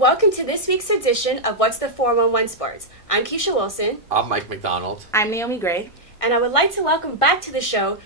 welcome to this week's edition of What's the 411 Sports. I'm Keisha Wilson. I'm Mike McDonald. I'm Naomi Grey. And I would like to welcome back to the show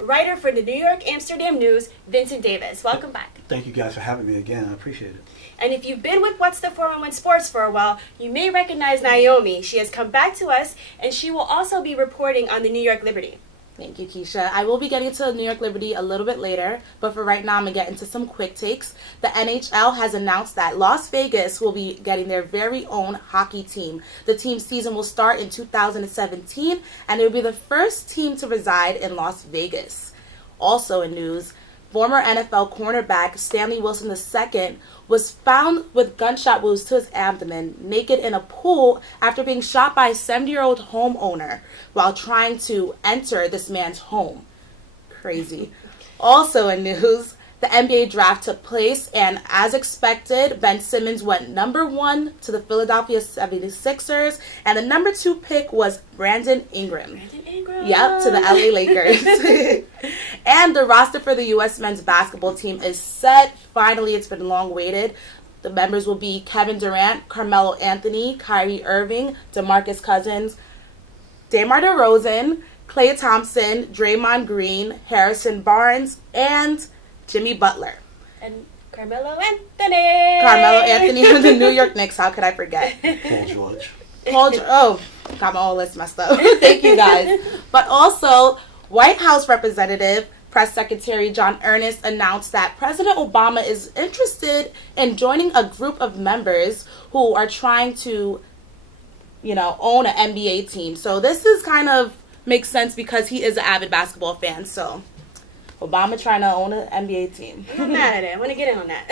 writer for the New York Amsterdam News, Vincent Davis. Welcome back. Thank you guys for having me again. I appreciate it. And if you've been with What's the 411 Sports for a while, you may recognize Naomi. She has come back to us, and she will also be reporting on the New York Liberty. Thank you, Keisha. I will be getting to the New York Liberty a little bit later, but for right now, I'm going to get into some quick takes. The NHL has announced that Las Vegas will be getting their very own hockey team. The team's season will start in 2017, and it will be the first team to reside in Las Vegas. Also in news, former NFL cornerback Stanley Wilson II was found with gunshot wounds to his abdomen, naked in a pool after being shot by a 70-year-old homeowner while trying to enter this man's home. Crazy. Also in news, the NBA draft took place, and as expected, Ben Simmons went number 1 to the Philadelphia 76ers, and the number 2 pick was Brandon Ingram. Yep, to the LA Lakers. And the roster for the U.S. men's basketball team is set. Finally, it's been long waited. The members will be Kevin Durant, Carmelo Anthony, Kyrie Irving, DeMarcus Cousins, DeMar DeRozan, Klay Thompson, Draymond Green, Harrison Barnes, and Jimmy Butler. And Carmelo Anthony. Carmelo Anthony of the New York Knicks. How could I forget? Paul George. Oh, got my whole list messed up. Thank you, guys. But also, White House Representative, Press Secretary John Earnest announced that President Obama is interested in joining a group of members who are trying to, own an NBA team. So this is kind of makes sense because he is an avid basketball fan. So Obama trying to own an NBA team. I'm not mad at it. I want to get in on that.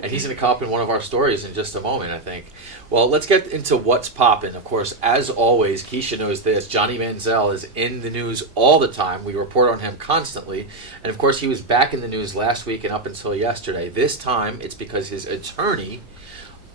And he's going to come up in one of our stories in just a moment, I think. Well, let's get into what's popping. Of course, as always, Keisha knows this. Johnny Manziel is in the news all the time. We report on him constantly. And, of course, he was back in the news last week and up until yesterday. This time, it's because his attorney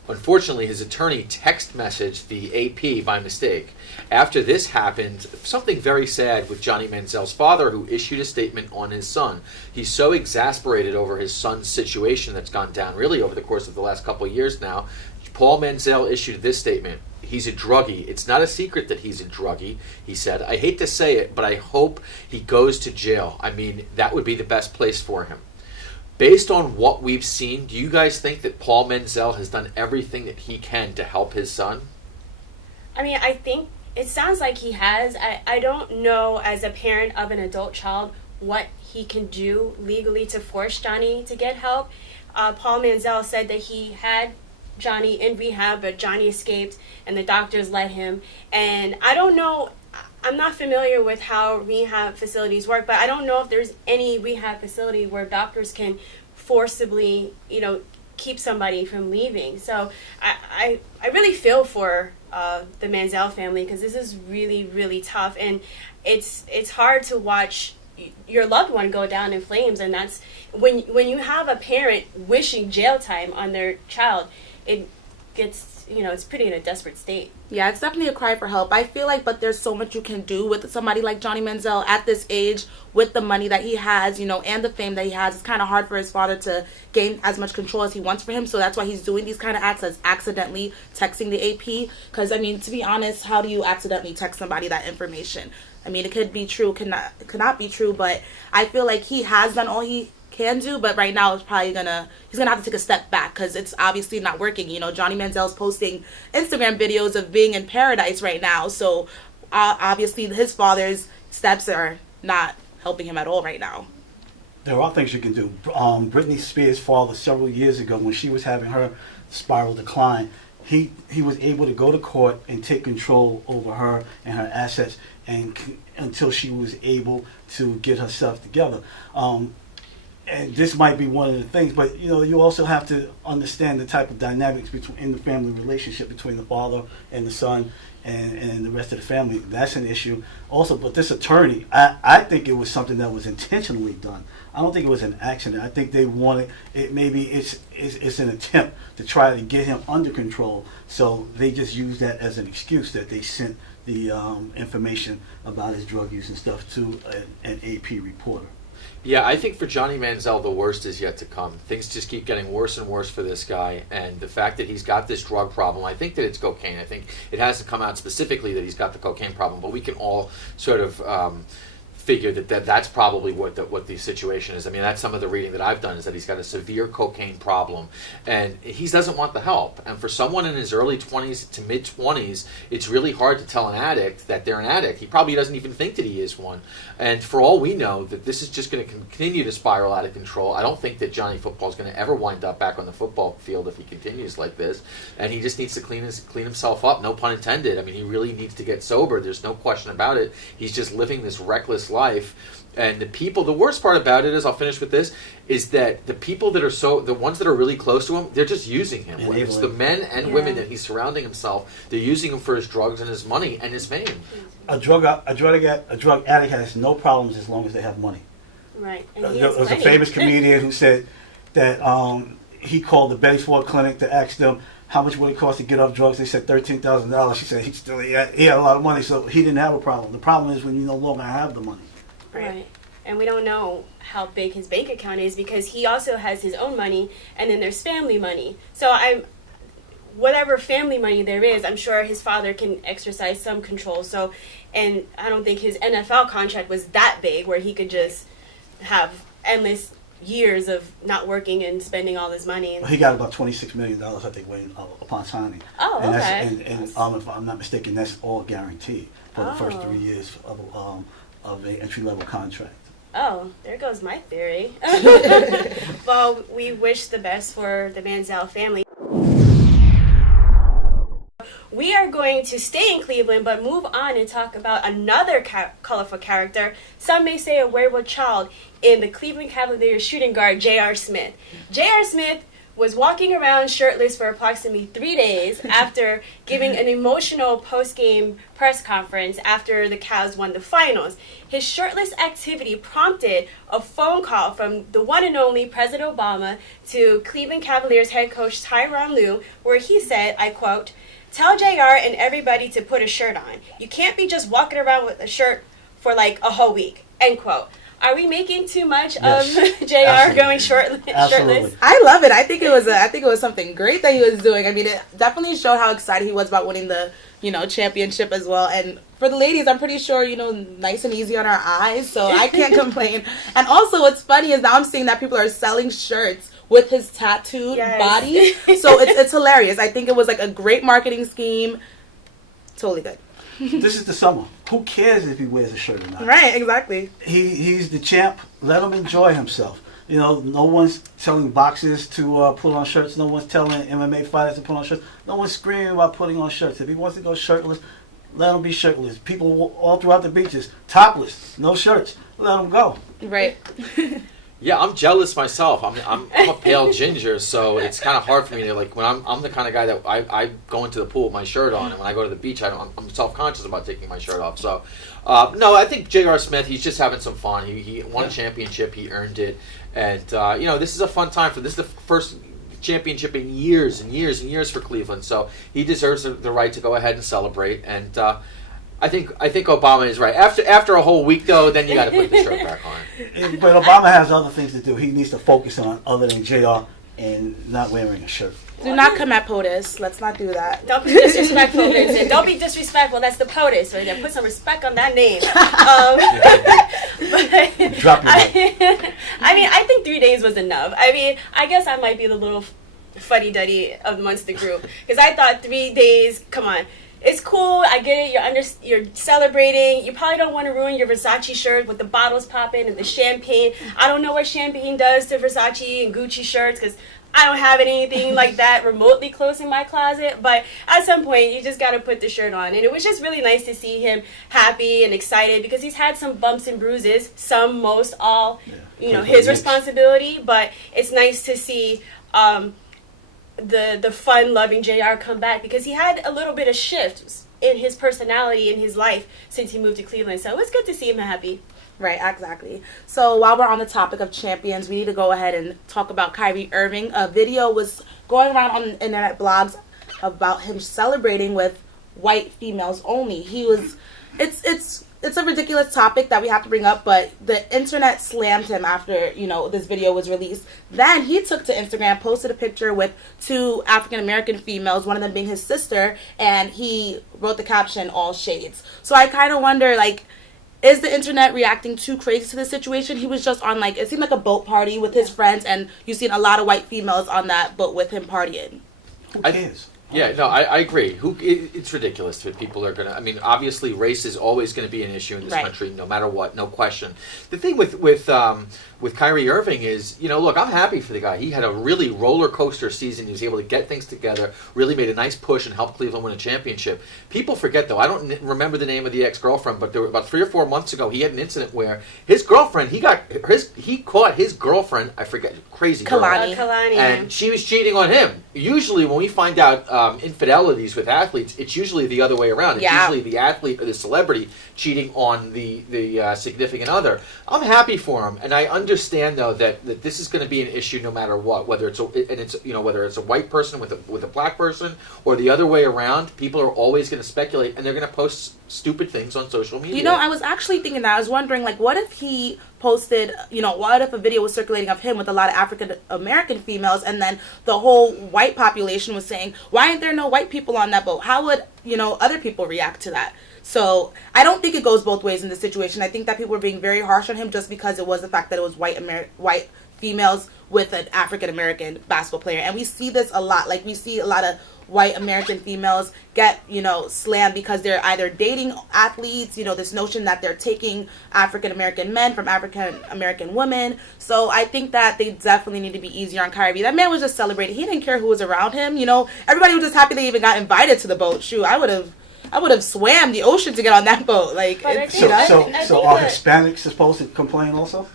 text messaged the AP by mistake. After this happened, something very sad with Johnny Manziel's father, who issued a statement on his son. He's so exasperated over his son's situation that's gone down really over the course of the last couple of years now. Paul Manziel issued this statement. He's a druggie. It's not a secret that he's a druggie, he said. I hate to say it, but I hope he goes to jail. I mean, that would be the best place for him. Based on what we've seen, do you guys think that Paul Manziel has done everything that he can to help his son? I mean, I think it sounds like he has. I don't know, as a parent of an adult child, what he can do legally to force Johnny to get help. Paul Manziel said that he had Johnny in rehab, but Johnny escaped and the doctors let him. And I don't know, I'm not familiar with how rehab facilities work, but I don't know if there's any rehab facility where doctors can forcibly, keep somebody from leaving. So I really feel for the Manziel family, because this is really, really tough, and it's hard to watch your loved one go down in flames. And that's when you have a parent wishing jail time on their child, it gets, it's pretty in a desperate state. Yeah, it's definitely a cry for help. I feel like, but there's so much you can do with somebody like Johnny Manziel at this age, with the money that he has, and the fame that he has. It's kind of hard for his father to gain as much control as he wants for him. So that's why he's doing these kind of acts, as accidentally texting the AP. Because, to be honest, how do you accidentally text somebody that information? It could be true, could not be true, but I feel like he has done all he can do, but right now it's probably he's gonna have to take a step back, because it's obviously not working. Johnny Manziel's posting Instagram videos of being in paradise right now, so obviously his father's steps are not helping him at all right now. There are things you can do. Britney Spears' father, several years ago, when she was having her spiral decline, he was able to go to court and take control over her and her assets, and until she was able to get herself together. And this might be one of the things, but you also have to understand the type of dynamics in the family relationship between the father and the son and the rest of the family. That's an issue also. But this attorney, I think it was something that was intentionally done. I don't think it was an accident. I think they wanted it. Maybe it's an attempt to try to get him under control. So they just used that as an excuse, that they sent the information about his drug use and stuff to an AP reporter. Yeah, I think for Johnny Manziel, the worst is yet to come. Things just keep getting worse and worse for this guy, and the fact that he's got this drug problem, I think that it's cocaine. I think it hasn't come out specifically that he's got the cocaine problem, but we can all sort of figure that's probably what the situation is. I mean, that's some of the reading that I've done, is that he's got a severe cocaine problem, and he doesn't want the help. And for someone in his early 20s to mid 20s, it's really hard to tell an addict that they're an addict. He probably doesn't even think that he is one. And for all we know, that this is just going to continue to spiral out of control. I don't think that Johnny Football is going to ever wind up back on the football field if he continues like this. And he just needs to clean himself up, no pun intended. I mean, he really needs to get sober. There's no question about it. He's just living this reckless life. And the worst part about it is, I'll finish with this, is that the people that are the ones that are really close to him, they're just using him. Whether it's the men and women that he's surrounding himself, they're using him for his drugs and his money and his fame. A drug addict has no problems as long as they have money. Right. There was a famous comedian who said that he called the Betty Ford Clinic to ask them how much would it cost to get off drugs. They said $13,000. She said he had a lot of money, so he didn't have a problem. The problem is when you no longer have the money. Right. And we don't know how big his bank account is, because he also has his own money, and then there's family money. So whatever family money there is, I'm sure his father can exercise some control. So, and I don't think his NFL contract was that big where he could just have endless years of not working and spending all his money. He got about $26 million, I think, upon signing. Oh, and okay. And if I'm not mistaken, that's all guaranteed for the first 3 years of an entry-level contract. Oh, there goes my theory. Well, we wish the best for the Manziel family. We are going to stay in Cleveland, but move on and talk about another colorful character. Some may say a wayward child in the Cleveland Cavaliers shooting guard, J.R. Smith. J.R. Smith was walking around shirtless for approximately 3 days after giving an emotional post-game press conference after the Cavs won the finals. His shirtless activity prompted a phone call from the one and only President Obama to Cleveland Cavaliers head coach Tyronn Lue, where he said, I quote, "Tell JR and everybody to put a shirt on. You can't be just walking around with a shirt for like a whole week," end quote. Are we making too much of JR going shirtless? I love it. I think it was something great that he was doing. I mean, it definitely showed how excited he was about winning the, championship as well. And for the ladies, I'm pretty sure, nice and easy on our eyes, so I can't complain. And also what's funny is now I'm seeing that people are selling shirts with his tattooed body. So it's hilarious. I think it was like a great marketing scheme. Totally good. This is the summer. Who cares if he wears a shirt or not? Right, exactly. He's the champ. Let him enjoy himself. No one's telling boxers to put on shirts. No one's telling MMA fighters to put on shirts. No one's screaming about putting on shirts. If he wants to go shirtless, let him be shirtless. People all throughout the beaches, topless, no shirts. Let him go. Right. Yeah, I'm jealous myself. I'm a pale ginger, so it's kind of hard for me to, like, when I'm the kind of guy that I go into the pool with my shirt on, and when I go to the beach, I'm self-conscious about taking my shirt off. So, no, I think J.R. Smith, he's just having some fun. He won a championship, he earned it, and this is a fun time this is the first championship in years and years and years for Cleveland, so he deserves the right to go ahead and celebrate. And I think Obama is right. After a whole week, though, then you got to put the shirt back on. But Obama has other things to do. He needs to focus on other than JR and not wearing a shirt. Do not come at POTUS. Let's not do that. Don't be disrespectful, Vincent. Don't be disrespectful. That's the POTUS right there. Put some respect on that name. Drop your mic. I think 3 days was enough. I guess I might be the little fuddy-duddy amongst the group, because I thought 3 days, come on. It's cool. I get it. You're celebrating. You probably don't want to ruin your Versace shirt with the bottles popping and the champagne. I don't know what champagne does to Versace and Gucci shirts, because I don't have anything like that remotely close in my closet. But at some point, you just got to put the shirt on. And it was just really nice to see him happy and excited, because he's had some bumps and bruises, some, most, all, his responsibility. But it's nice to see the fun-loving JR come back, because he had a little bit of shift in his personality in his life since he moved to Cleveland. So it was good to see him happy. Right, exactly. So while we're on the topic of champions, we need to go ahead and talk about Kyrie Irving. A video was going around on internet blogs about him celebrating with white females only. It's it's a ridiculous topic that we have to bring up, but the internet slammed him after, this video was released. Then he took to Instagram, posted a picture with 2 African-American females, one of them being his sister, and he wrote the caption, "All shades." So I kind of wonder, is the internet reacting too crazy to the situation? He was just on, it seemed like a boat party with his friends, and you've seen a lot of white females on that boat with him partying. Who cares? Yeah, no, I agree. It's ridiculous that people are going to... I mean, obviously, race is always going to be an issue in this country, no matter what, no question. The thing with Kyrie Irving is, look, I'm happy for the guy. He had a really roller coaster season. He was able to get things together, really made a nice push and helped Cleveland win a championship. People forget, though, I don't remember the name of the ex-girlfriend, but there were about 3 or 4 months ago, he had an incident where his girlfriend, he caught his girlfriend, I forget, crazy girl. Kalani. And she was cheating on him. Usually, when we find out infidelities with athletes, it's usually the other way around. It's usually the athlete or the celebrity cheating on the significant other. I'm happy for him, and I understand though that this is going to be an issue no matter what, whether it's a white person with a black person or the other way around. People are always going to speculate, and they're going to post stupid things on social media. I was actually thinking that. I was wondering, what if he posted, what if a video was circulating of him with a lot of African American females, and then the whole white population was saying, why aren't there no white people on that boat? How would, other people react to that? So I don't think it goes both ways in this situation. I think that people were being very harsh on him just because it was the fact that it was white females with an African American basketball player. And we see this a lot. We see a lot of white American females get, slammed because they're either dating athletes, this notion that they're taking African American men from African American women. So I think that they definitely need to be easier on Kyrie. That man was just celebrating. He didn't care who was around him. Everybody was just happy they even got invited to the boat. Shoot, I would have swam the ocean to get on that boat. So are Hispanics supposed to complain also?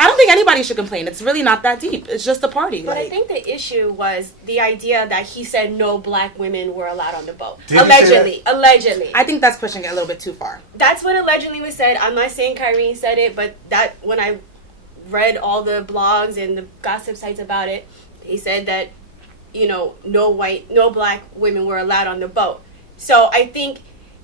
I don't think anybody should complain. It's really not that deep. It's just a party. But I think the issue was the idea that he said no black women were allowed on the boat. Did he say that? Allegedly. I think that's pushing it a little bit too far. That's what allegedly was said. I'm not saying Kyrie said it, but that when I read all the blogs and the gossip sites about it, he said that, no black women were allowed on the boat. So I think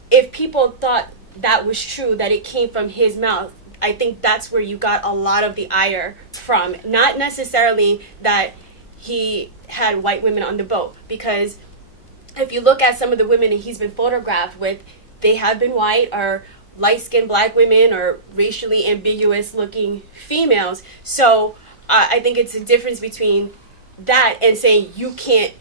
if people thought that was true, that it came from his mouth, I think that's where you got a lot of the ire from. Not necessarily that he had white women on the boat, because if you look at some of the women that he's been photographed with, they have been white or light-skinned black women or racially ambiguous-looking females. So I think it's a difference between that and saying you can't,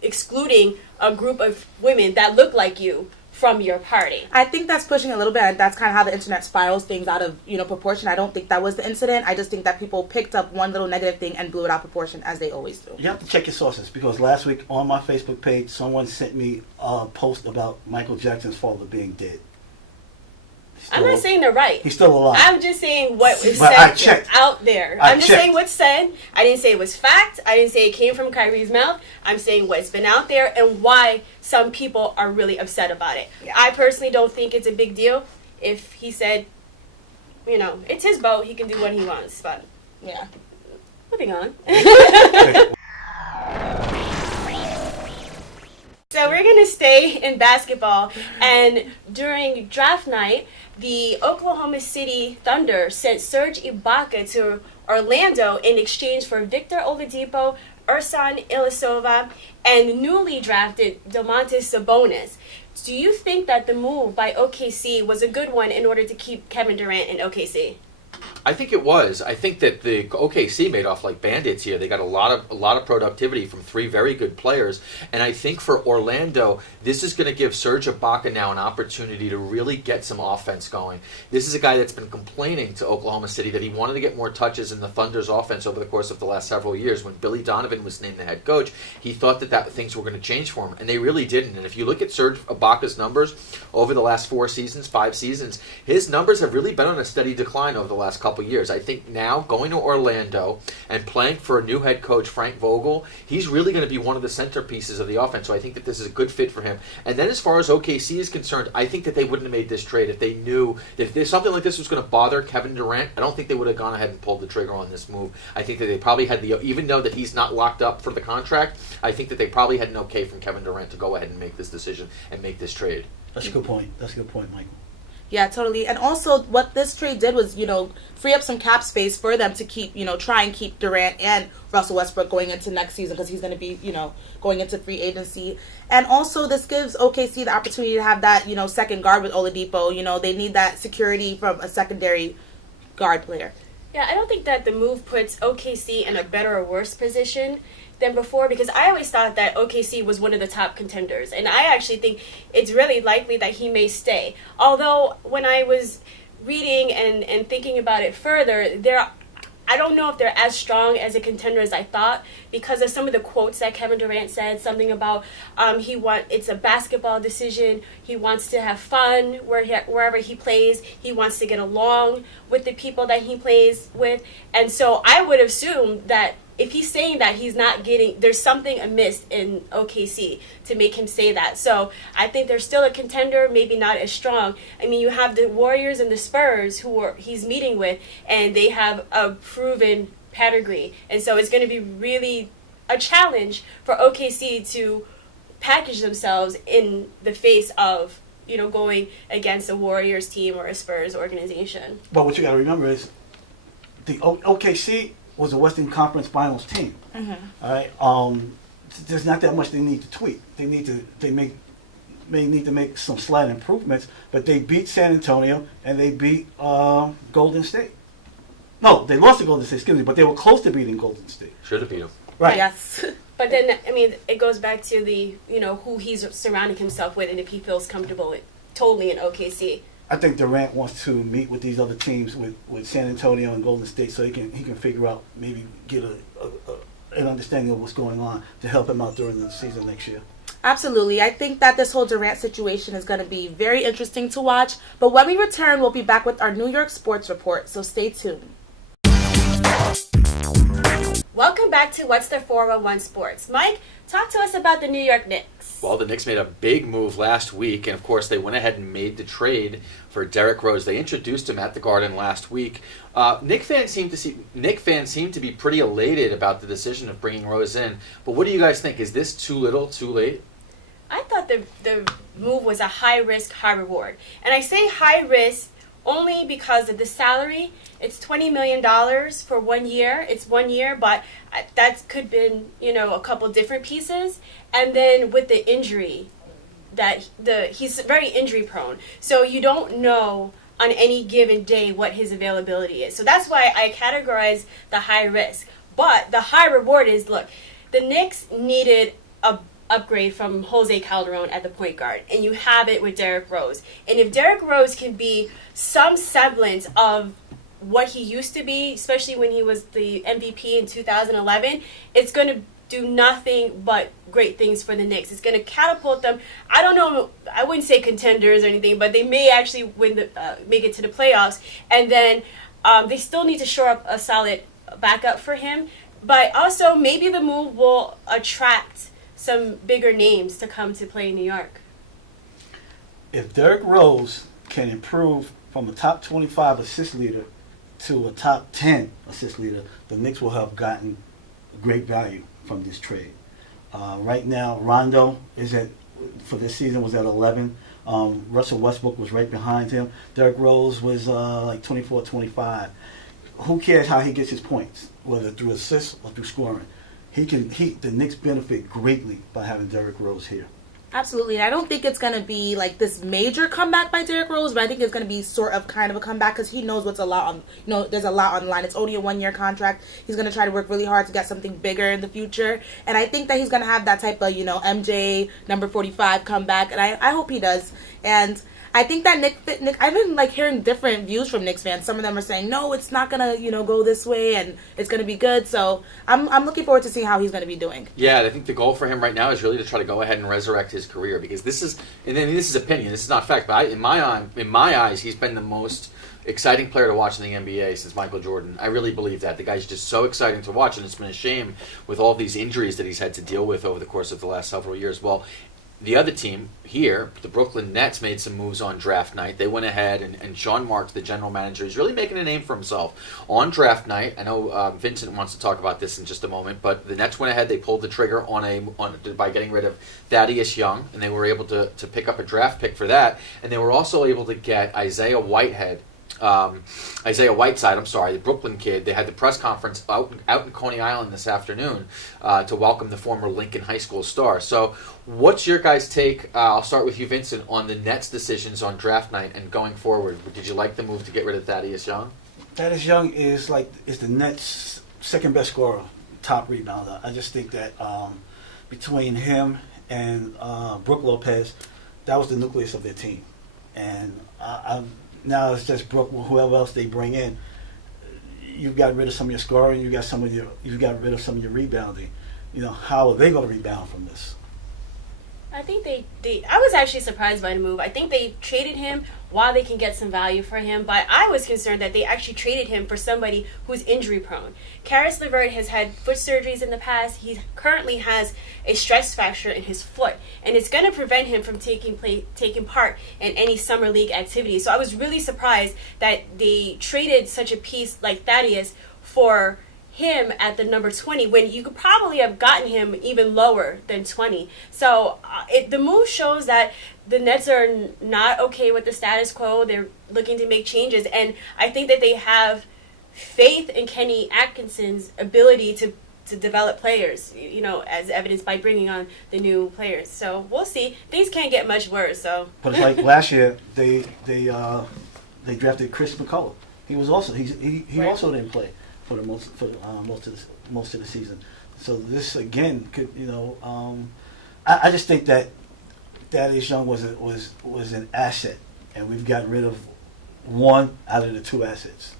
excluding a group of women that look like you from your party. I think that's pushing a little bit, and that's kind of how the internet spirals things out of, proportion. I don't think that was the incident. I just think that people picked up one little negative thing and blew it out of proportion, as they always do. You have to check your sources, because last week on my Facebook page, someone sent me a post about Michael Jackson's father being dead. I'm not saying they're right. He's still alive. I'm just saying what was said out there. I'm just checked. saying what's said. I didn't say it was fact. I didn't say it came from Kyrie's mouth. I'm saying what's been out there and why some people are really upset about it. Yeah. I personally don't think it's a big deal. If he said, it's his boat, he can do what he wants. But, yeah. Moving on. So we're going to stay in basketball, and during draft night, the Oklahoma City Thunder sent Serge Ibaka to Orlando in exchange for Victor Oladipo, Ersan Ilyasova, and newly drafted Domantas Sabonis. Do you think that the move by OKC was a good one in order to keep Kevin Durant in OKC? I think it was. I think that the OKC made off like bandits here. They got a lot of productivity from 3 very good players, and I think for Orlando, this is going to give Serge Ibaka now an opportunity to really get some offense going. This is a guy that's been complaining to Oklahoma City that he wanted to get more touches in the Thunder's offense over the course of the last several years. When Billy Donovan was named the head coach, he thought that things were going to change for him, and they really didn't. And if you look at Serge Ibaka's numbers over the last 5 seasons, his numbers have really been on a steady decline over the last couple years. I think now going to Orlando and playing for a new head coach, Frank Vogel, he's really going to be one of the centerpieces of the offense. So I think that this is a good fit for him. And then as far as OKC is concerned, I think that they wouldn't have made this trade if they knew that if something like this was going to bother Kevin Durant. I don't think they would have gone ahead and pulled the trigger on this move. I think that they probably had even though that he's not locked up for the contract, I think that they probably had an okay from Kevin Durant to go ahead and make this decision and make this trade. That's a good point. Michael. Yeah, totally. And also, what this trade did was, free up some cap space for them to keep, try and keep Durant and Russell Westbrook going into next season because he's going to be, going into free agency. And also, this gives OKC the opportunity to have that, second guard with Oladipo. They need that security from a secondary guard player. Yeah, I don't think that the move puts OKC in a better or worse position than before, because I always thought that OKC was one of the top contenders, and I actually think it's really likely that he may stay. Although when I was reading and thinking about it further, I don't know if they're as strong as a contender as I thought, because of some of the quotes that Kevin Durant said, something about it's a basketball decision. He wants to have fun wherever he plays. He wants to get along with the people that he plays with. And so I would assume that if he's saying that, he's not there's something amiss in OKC to make him say that. So I think they're still a contender, maybe not as strong. I mean, you have the Warriors and the Spurs he's meeting with, and they have a proven pedigree. And so it's going to be really a challenge for OKC to package themselves in the face of, going against a Warriors team or a Spurs organization. But what you got to remember is the OKC was a Western Conference Finals team. Mm-hmm. All right. There's not that much they need to tweak. They may need to make some slight improvements, but they beat San Antonio and they beat Golden State. No, they lost to Golden State, excuse me, but they were close to beating Golden State. Should have beat them. Right. Yes. But then, I mean, it goes back to the, who he's surrounding himself with, and if he feels comfortable totally in OKC. I think Durant wants to meet with these other teams with San Antonio and Golden State, so he can figure out, maybe get an understanding of what's going on to help him out during the season next year. Absolutely. I think that this whole Durant situation is going to be very interesting to watch. But when we return, we'll be back with our New York sports report, so stay tuned. Welcome back to What's the 411 Sports. Mike, talk to us about the New York Knicks. Well, the Knicks made a big move last week, and of course they went ahead and made the trade for Derrick Rose. They introduced him at the Garden last week. Knicks fans seem to be pretty elated about the decision of bringing Rose in. But what do you guys think? Is this too little, too late? I thought the move was a high risk, high reward. And I say high risk only because of the salary. It's $20 million for 1 year. It's 1 year, but that could have been, a couple different pieces. And then with the injury, he's very injury prone. So you don't know on any given day what his availability is. So that's why I categorize the high risk. But the high reward is, look, the Knicks needed a upgrade from Jose Calderon at the point guard, and you have it with Derrick Rose. And if Derrick Rose can be some semblance of what he used to be, especially when he was the MVP in 2011, it's going to do nothing but great things for the Knicks. It's going to catapult them. I don't know, I wouldn't say contenders or anything, but they may actually make it to the playoffs. And then they still need to shore up a solid backup for him. But also, maybe the move will attract some bigger names to come to play in New York. If Derrick Rose can improve from a top 25 assist leader to a top 10 assist leader, the Knicks will have gotten great value from this trade. Right now, Rondo for this season was at 11. Russell Westbrook was right behind him. Derrick Rose was like 24, 25. Who cares how he gets his points, whether through assists or through scoring? The Knicks benefit greatly by having Derrick Rose here. Absolutely. I don't think it's going to be like this major comeback by Derrick Rose, but I think it's going to be kind of a comeback because he knows there's a lot on the line. It's only a 1 year contract. He's going to try to work really hard to get something bigger in the future. And I think that he's going to have that type of, MJ number 45 comeback. And I hope he does. And I think that Nick, I've been hearing different views from Knicks fans. Some of them are saying, no, it's not going to, go this way and it's going to be good. So I'm looking forward to seeing how he's going to be doing. Yeah, I think the goal for him right now is really to try to go ahead and resurrect his career, because this is opinion, this is not fact, but in my eyes, he's been the most exciting player to watch in the NBA since Michael Jordan. I really believe that. The guy's just so exciting to watch, and it's been a shame with all these injuries that he's had to deal with over the course of the last several years. Well, The other team here, the Brooklyn Nets, made some moves on draft night. They went ahead, and John Marks, the general manager, is really making a name for himself on draft night. I know Vincent wants to talk about this in just a moment, but the Nets went ahead. They pulled the trigger by getting rid of Thaddeus Young, and they were able to pick up a draft pick for that. And they were also able to get Isaiah Whiteside, the Brooklyn kid. They had the press conference out in Coney Island this afternoon to welcome the former Lincoln High School star. So what's your guys' take? I'll start with you, Vincent, on the Nets' decisions on draft night and going forward. Did you like the move to get rid of Thaddeus Young? Thaddeus Young is the Nets' second best scorer, top rebounder. I just think that between him and Brook Lopez, that was the nucleus of their team. And now it's just Brook, whoever else they bring in. You've got rid of some of your scoring. You've got rid of some of your rebounding. How are they going to rebound from this? I think I was actually surprised by the move. I think they traded him while they can get some value for him, but I was concerned that they actually traded him for somebody who's injury prone. Karis LeVert has had foot surgeries in the past. He currently has a stress fracture in his foot, and it's going to prevent him from taking part in any summer league activities. So I was really surprised that they traded such a piece like Thaddeus for him at the number 20 when you could probably have gotten him even lower than 20. So the move shows that the Nets are not okay with the status quo. They're looking to make changes, and I think that they have faith in Kenny Atkinson's ability to develop players, as evidenced by bringing on the new players. So we'll see. Things can't get much worse. So, but it's like last year they drafted Chris McCullough. He also didn't play for most of the season. So this again could I just think that Thaddeus Young was an asset, and we've gotten rid of one out of the two assets.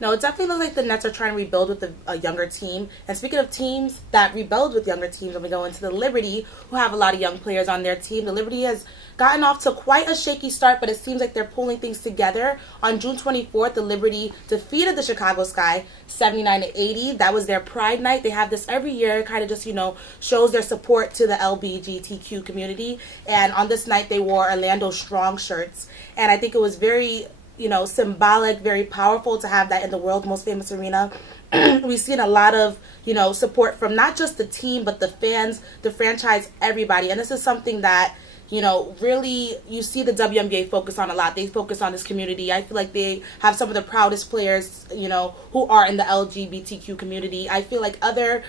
No, it definitely looks like the Nets are trying to rebuild with a younger team. And speaking of teams that rebuild with younger teams, when we go into the Liberty, who have a lot of young players on their team, the Liberty has gotten off to quite a shaky start, but it seems like they're pulling things together. On June 24th, the Liberty defeated the Chicago Sky 79-80. That was their Pride Night. They have this every year. It kind of just, shows their support to the LGBTQ community. And on this night, they wore Orlando Strong shirts. And I think it was very symbolic, very powerful to have that in the world's most famous arena. We've seen a lot of, support from not just the team, but the fans, the franchise, everybody. And this is something that, really you see the WNBA focus on a lot. They focus on this community. I feel like they have some of the proudest players, who are in the LGBTQ community. I feel like other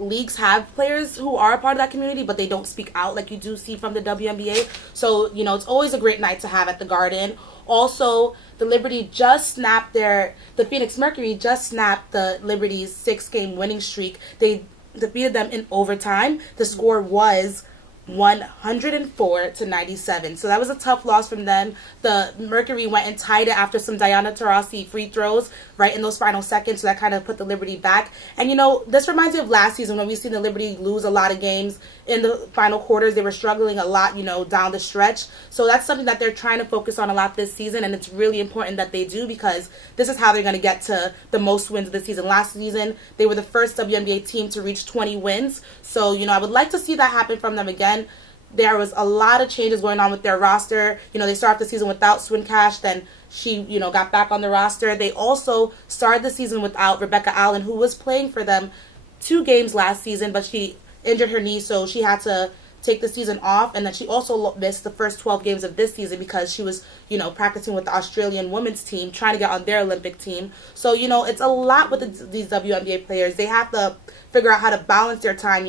leagues have players who are a part of that community, but they don't speak out like you do see from the WNBA. So, it's always a great night to have at the Garden. Also, the Phoenix Mercury just snapped the Liberty's 6-game winning streak. They defeated them in overtime. The score was 104-97. So that was a tough loss from them. The Mercury went and tied it after some Diana Taurasi free throws right in those final seconds. So that kind of put the Liberty back. And, this reminds me of last season when we've seen the Liberty lose a lot of games in the final quarters. They were struggling a lot, down the stretch. So that's something that they're trying to focus on a lot this season. And it's really important that they do, because this is how they're going to get to the most wins of the season. Last season, they were the first WNBA team to reach 20 wins. So, I would like to see that happen from them again. There was a lot of changes going on with their roster. They started the season without Swin Cash, then she, got back on the roster. They also started the season without Rebecca Allen, who was playing for them 2 games last season, but she injured her knee, so she had to take the season off. And then she also missed the first 12 games of this season because she was, practicing with the Australian women's team, trying to get on their Olympic team. So, it's a lot with these WNBA players. They have to figure out how to balance their time,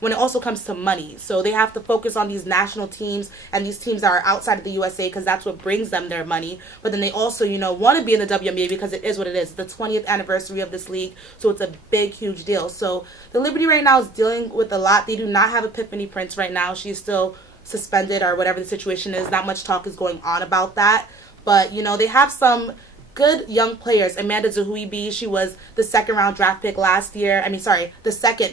when it also comes to money. So they have to focus on these national teams and these teams that are outside of the USA, because that's what brings them their money. But then they also, want to be in the WNBA because it is what it is. It's the 20th anniversary of this league, so it's a big, huge deal. So the Liberty right now is dealing with a lot. They do not have Epiphany Prince right now. She's still suspended or whatever the situation is. Not much talk is going on about that. But, they have some good young players. Amanda Zahuibi, she was the second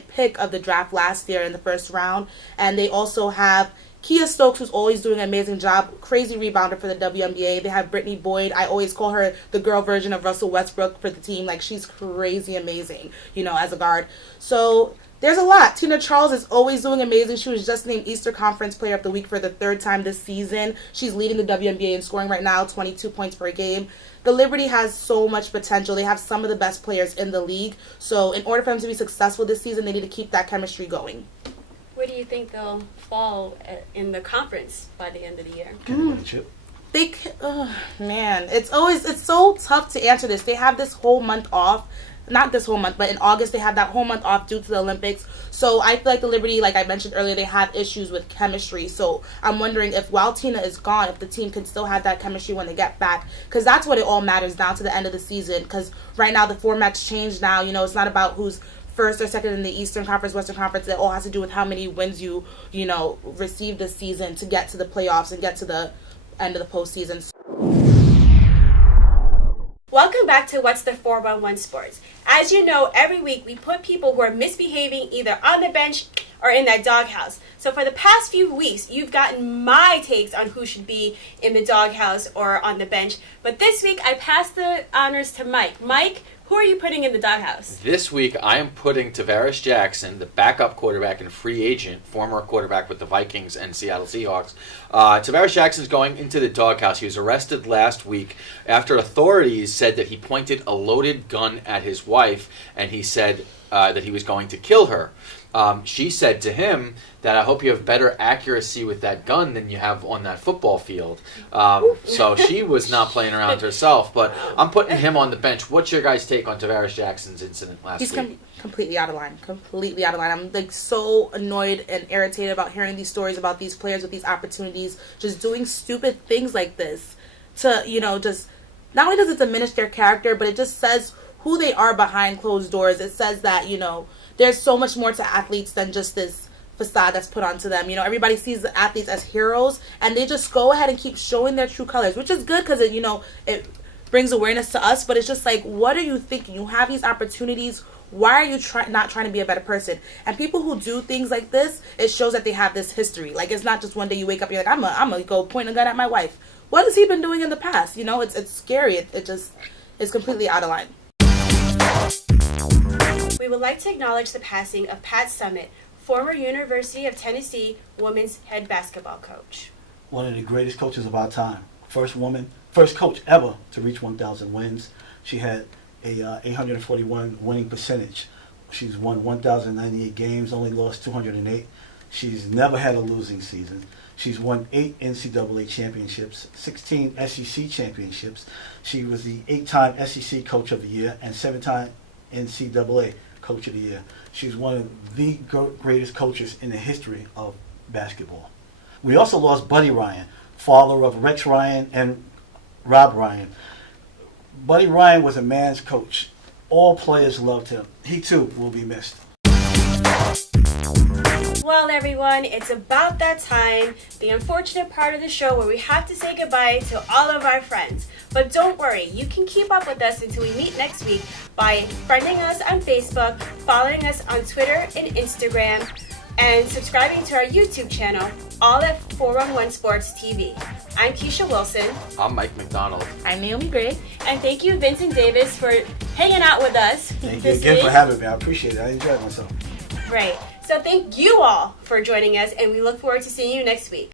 pick of the draft last year in the first round. And they also have Kia Stokes, who's always doing an amazing job, crazy rebounder for the WNBA. They have Brittany Boyd. I always call her the girl version of Russell Westbrook for the team. Like, she's crazy amazing, as a guard. So There's a lot. Tina Charles is always doing amazing. She was just named Eastern Conference Player of the Week for the 3rd time this season. She's leading the WNBA in scoring right now, 22 points per game. The Liberty has so much potential. They have some of the best players in the league. So in order for them to be successful this season, they need to keep that chemistry going. Where do you think they'll fall in the conference by the end of the year? Man, it's so tough to answer this. They have this whole month off. Not this whole month, but in August they have that whole month off due to the Olympics. So I feel like the Liberty, like I mentioned earlier, they have issues with chemistry. So I'm wondering if while Tina is gone, if the team can still have that chemistry when they get back. Because that's what it all matters down to the end of the season. Because right now the format's changed now. You know, it's not about who's first or second in the Eastern Conference, Western Conference. It all has to do with how many wins you receive this season to get to the playoffs and get to the end of the postseason. Welcome back to What's the 411 Sports. As you know, every week we put people who are misbehaving either on the bench or in that doghouse. So for the past few weeks, you've gotten my takes on who should be in the doghouse or on the bench. But this week, I pass the honors to Mike. Mike, who are you putting in the doghouse? This week, I am putting Tavares Jackson, the backup quarterback and free agent, former quarterback with the Vikings and Seattle Seahawks. Tavares Jackson's going into the doghouse. He was arrested last week after authorities said that he pointed a loaded gun at his wife, and he said that he was going to kill her. She said to him that I hope you have better accuracy with that gun than you have on that football field. So she was not playing around herself, but I'm putting him on the bench. What's your guys' take on Tavares Jackson's incident last week? He's completely out of line. Completely out of line. I'm like so annoyed and irritated about hearing these stories about these players with these opportunities just doing stupid things like this to, just not only does it diminish their character, but it just says who they are behind closed doors. It says that, there's so much more to athletes than just this facade that's put onto them. Everybody sees the athletes as heroes, and they just go ahead and keep showing their true colors, which is good because it brings awareness to us. But it's just like, what are you thinking? You have these opportunities. Why are you not trying to be a better person? And people who do things like this, it shows that they have this history. Like, it's not just one day you wake up, you're like, I'm gonna go point a gun at my wife. What has he been doing in the past? It's scary. It's completely out of line. We would like to acknowledge the passing of Pat Summitt, former University of Tennessee women's head basketball coach. One of the greatest coaches of our time. First coach ever to reach 1,000 wins. She had a 841 winning percentage. She's won 1,098 games, only lost 208. She's never had a losing season. She's won 8 NCAA championships, 16 SEC championships. She was the 8-time SEC Coach of the Year and 7-time NCAA Coach of the Year. She's one of the greatest coaches in the history of basketball. We also lost Buddy Ryan, father of Rex Ryan and Rob Ryan. Buddy Ryan was a man's coach. All players loved him. He too will be missed. Well, everyone, it's about that time, the unfortunate part of the show where we have to say goodbye to all of our friends. But don't worry, you can keep up with us until we meet next week by friending us on Facebook, following us on Twitter and Instagram, and subscribing to our YouTube channel, all at 411 Sports TV. I'm Keisha Wilson. I'm Mike McDonald. I'm Naomi Grey. And thank you, Vincent Davis, for hanging out with us. Thank you again for having me. I appreciate it. I enjoyed myself. Right. So thank you all for joining us, and we look forward to seeing you next week.